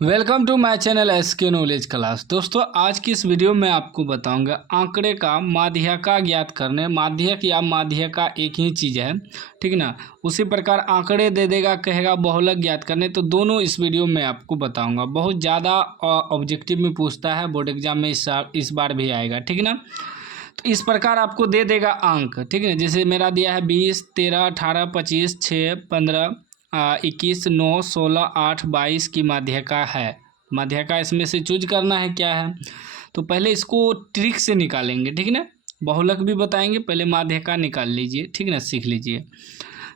Welcome to my channel SK knowledge class. दोस्तों आज की इस वीडियो में आपको बताऊंगा आंकड़े का माध्यका ज्ञात करने। माध्यक या माध्यका एक ही चीज़ है, ठीक ना। उसी प्रकार आंकड़े दे देगा, कहेगा बहुलक ज्ञात करने, तो दोनों इस वीडियो में आपको बताऊंगा। बहुत ज़्यादा ऑब्जेक्टिव में पूछता है, बोर्ड एग्जाम में इस बार भी आएगा, ठीक ना। तो इस प्रकार आपको दे देगा अंक, ठीक है। जैसे मेरा दिया है 20, 13, 18, 25, 6, 15, 21, 9, 16, 8, 22 की माध्यका है। माध्यका इसमें से चूज करना है क्या है। तो पहले इसको ट्रिक से निकालेंगे, ठीक है ना। बहुलक भी बताएंगे, पहले माध्यका निकाल लीजिए, ठीक ना, सीख लीजिए।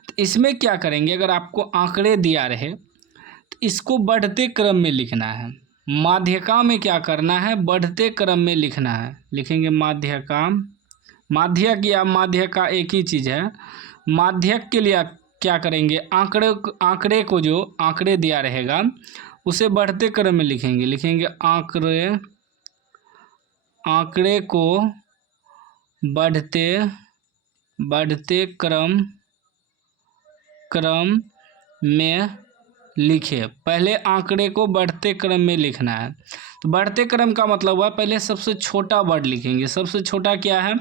तो इसमें क्या करेंगे, अगर आपको आंकड़े दिया रहे तो इसको बढ़ते क्रम में लिखना है। माध्यका में क्या करना है, बढ़ते क्रम में लिखना है। लिखेंगे माध्यका। माध्यक या माध्यका एक ही चीज़ है। माध्यक के लिए क्या करेंगे, आंकड़े को जो आंकड़े दिया रहेगा उसे बढ़ते क्रम में लिखेंगे आंकड़े को बढ़ते क्रम में लिखे। पहले आंकड़े को बढ़ते क्रम में लिखना है। तो बढ़ते क्रम का मतलब हुआ पहले सबसे छोटा वर्ड लिखेंगे। सबसे छोटा क्या है,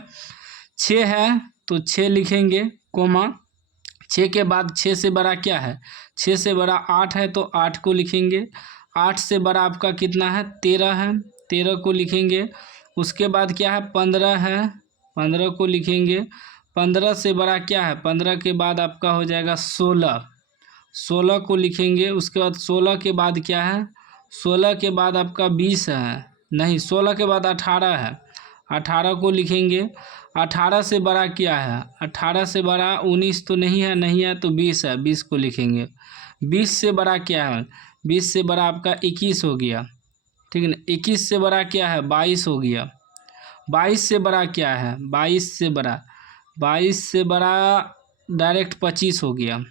6 है तो 6 लिखेंगे, कोमा। 6 के बाद 6 से बड़ा क्या है, 6 से बड़ा 8 है तो 8 को लिखेंगे। 8 से बड़ा आपका कितना है, 13 है, 13 को लिखेंगे। उसके बाद क्या है, 15 है, 15 को लिखेंगे। 15 से बड़ा क्या है, 15 के बाद आपका हो जाएगा 16, 16 को लिखेंगे। उसके बाद 16 के बाद क्या है, 16 के बाद आपका 20 है, नहीं 16 के बाद 18 है, 18 को लिखेंगे। 18 से बड़ा क्या है, 18 से बड़ा 19 तो नहीं है तो 20 है, 20 को लिखेंगे। 20 से बड़ा क्या है, 20 से बड़ा आपका 21 हो गया, ठीक है ना। 21 से बड़ा क्या है, 22 हो गया। 22 से बड़ा क्या है, 22 से बड़ा डायरेक्ट 25 हो गया।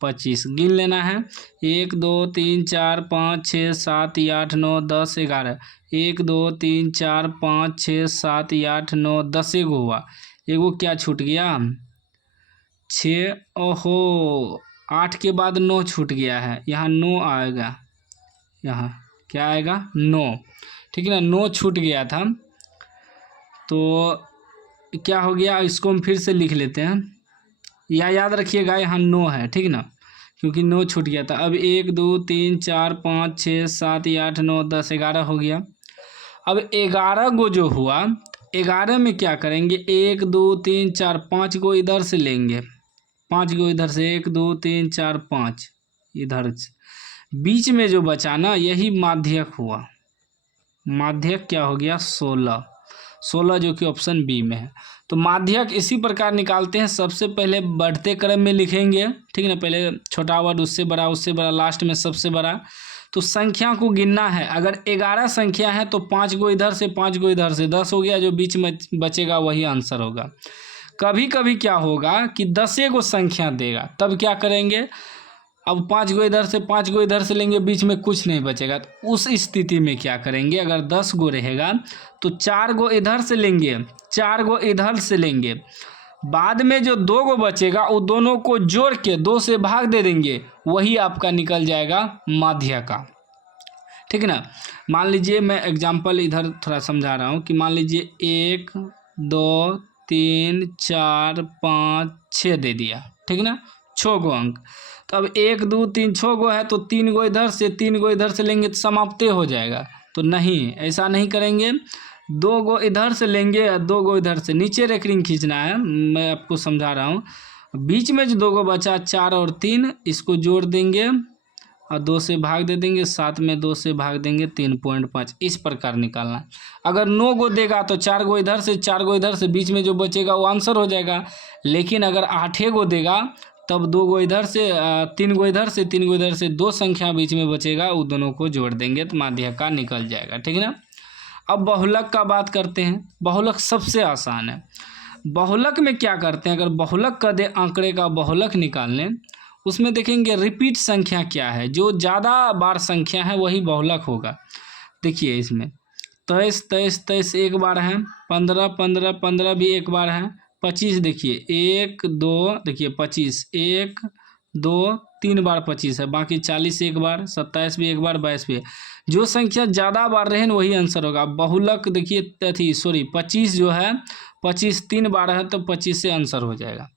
25 गिन लेना है, 1 2 3 4 5 6 7 8 9 10 11। 1 2 3 4 5 6 7 8 9 10 एगो हुआ। एगो क्या छूट गया, 6। ओहो, 8 के बाद 9 छूट गया है, यहाँ 9 आएगा, यहाँ क्या आएगा, 9, ठीक है ना। 9 छूट गया था तो क्या हो गया, इसको हम फिर से लिख लेते हैं। या याद रखिएगा यहाँ 9 है, ठीक ना, क्योंकि 9 छूट गया था। अब 1 2 3 4 5 6 7 8 9 10 11 हो गया। अब 11 गो जो हुआ, 11 में क्या करेंगे, 1 2 3 4 5 गो इधर से लेंगे, 5 गो इधर से, 1 2 3 4 5 इधर से। बीच में जो बचा ना, यही माध्यक हुआ। माध्यक क्या हो गया, 16, 16 जो कि ऑप्शन बी में है। तो माध्यक इसी प्रकार निकालते हैं। सबसे पहले बढ़ते क्रम में लिखेंगे, ठीक है ना। पहले छोटा वर्ड, उससे बड़ा, लास्ट में सबसे बड़ा। तो संख्या को गिनना है। अगर 11 संख्या है तो 5 गो इधर से 5 गो इधर से, 10 हो गया। जो बीच में बचेगा वही आंसर होगा। कभी कभी क्या होगा कि 10 गो संख्या देगा, तब क्या करेंगे, अब 5 गो इधर से 5 गो इधर से लेंगे, बीच में कुछ नहीं बचेगा। तो उस स्थिति में क्या करेंगे, अगर 10 गो रहेगा तो 4 गो इधर से लेंगे, 4 गो इधर से लेंगे। बाद में जो 2 गो बचेगा वो दोनों को जोड़ के 2 से भाग दे देंगे, वही आपका निकल जाएगा माध्यका, ठीक है ना। मान लीजिए मैं एग्जाम्पल इधर थोड़ा समझा रहा हूँ कि मान लीजिए 1 2 3 4 5 6 दे दिया, ठीक है ना, 6 गो अंक। तो अब 1 2 3 6 गो है तो 3 गो इधर से 3 गो इधर से लेंगे तो समाप्त हो जाएगा। तो नहीं, ऐसा नहीं करेंगे। 2 गो इधर से लेंगे और 2 गो इधर से, नीचे रेखरिंग खींचना है, मैं आपको समझा रहा हूँ। बीच में जो 2 गो बचा 4 और 3, इसको जोड़ देंगे और 2 से भाग दे देंगे, 7 में 2 से भाग देंगे, 3.5। इस प्रकार निकालना। अगर 9 गो देगा तो 4 गो इधर से 4 गो इधर से, बीच में जो बचेगा वो आंसर हो जाएगा। लेकिन अगर 8 गो देगा तब 2 गो इधर से 3 गो इधर से 3 गो इधर से, 2 संख्या बीच में बचेगा, वो दोनों को जोड़ देंगे तो माध्यका निकल जाएगा, ठीक है ना। अब बहुलक का बात करते हैं। बहुलक सबसे आसान है। बहुलक में क्या करते हैं, अगर बहुलक का दे आंकड़े का बहुलक निकालने, उसमें देखेंगे रिपीट संख्या क्या है, जो ज़्यादा बार संख्या है वही बहुलक होगा। देखिए इसमें 23 23 23 एक बार है, 15 15 15 भी एक बार है, 25 देखिए 1 2, देखिए 25 1 2 3 बार 25 है, बाकी 40 एक बार, 27 भी एक बार, 22 भी है। जो संख्या ज़्यादा बार रहे ना वही आंसर होगा। बहुलक देखिए 25 जो है 25 3 बार है तो 25 से आंसर हो जाएगा।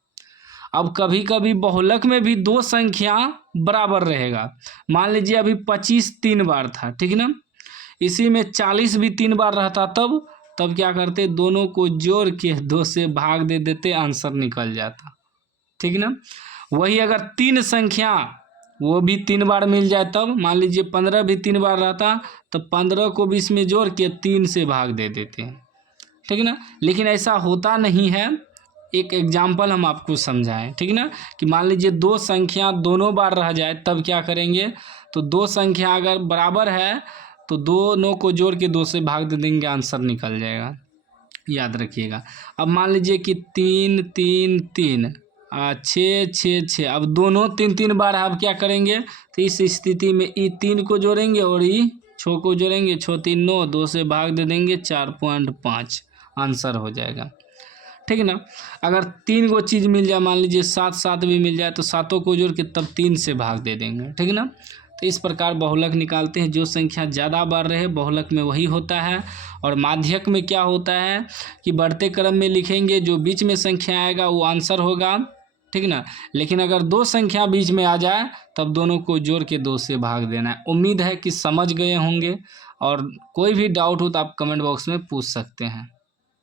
अब कभी कभी बहुलक में भी दो संख्या बराबर रहेगा। मान लीजिए अभी 25 3 बार था, ठीक ना, इसी में 40 भी 3 बार रहता तब क्या करते, दोनों को जोड़ के 2 से भाग दे देते, आंसर निकल जाता, ठीक ना। वही अगर 3 संख्या वो भी 3 बार मिल जाए तब, मान लीजिए 15 भी 3 बार रहता तो 15 को भी इसमें जोड़ के 3 से भाग दे देते हैं, ठीक ना। लेकिन ऐसा होता नहीं है। एक एग्जाम्पल हम आपको समझाएं, ठीक ना, कि मान लीजिए 2 संख्या दोनों बार रह जाए तब क्या करेंगे, तो 2 संख्या अगर बराबर है तो दोनों को जोड़ के 2 से भाग दे देंगे, आंसर निकल जाएगा, याद रखिएगा। अब मान लीजिए कि 3 3 3 6 6 6, अब दोनों 3 3 बार है, अब क्या करेंगे, तो इस स्थिति में ई 3 को जोड़ेंगे और ई 6 को जोड़ेंगे, 6 3 9, 2 से भाग दे देंगे, 4.5 आंसर हो जाएगा, ठीक है ना। अगर 3 को चीज़ मिल जाए, मान लीजिए 7 7 भी मिल जाए तो 7 को जोड़ के तब 3 से भाग दे देंगे, ठीक है ना। तो इस प्रकार बहुलक निकालते हैं। जो संख्या ज़्यादा बार रहे बहुलक में वही होता है। और माध्यक में क्या होता है कि बढ़ते क्रम में लिखेंगे, जो बीच में संख्या आएगा वो आंसर होगा, ठीक ना। लेकिन अगर 2 संख्या बीच में आ जाए तब दोनों को जोड़ के 2 से भाग देना है। उम्मीद है कि समझ गए होंगे, और कोई भी डाउट हो तो आप कमेंट बॉक्स में पूछ सकते हैं।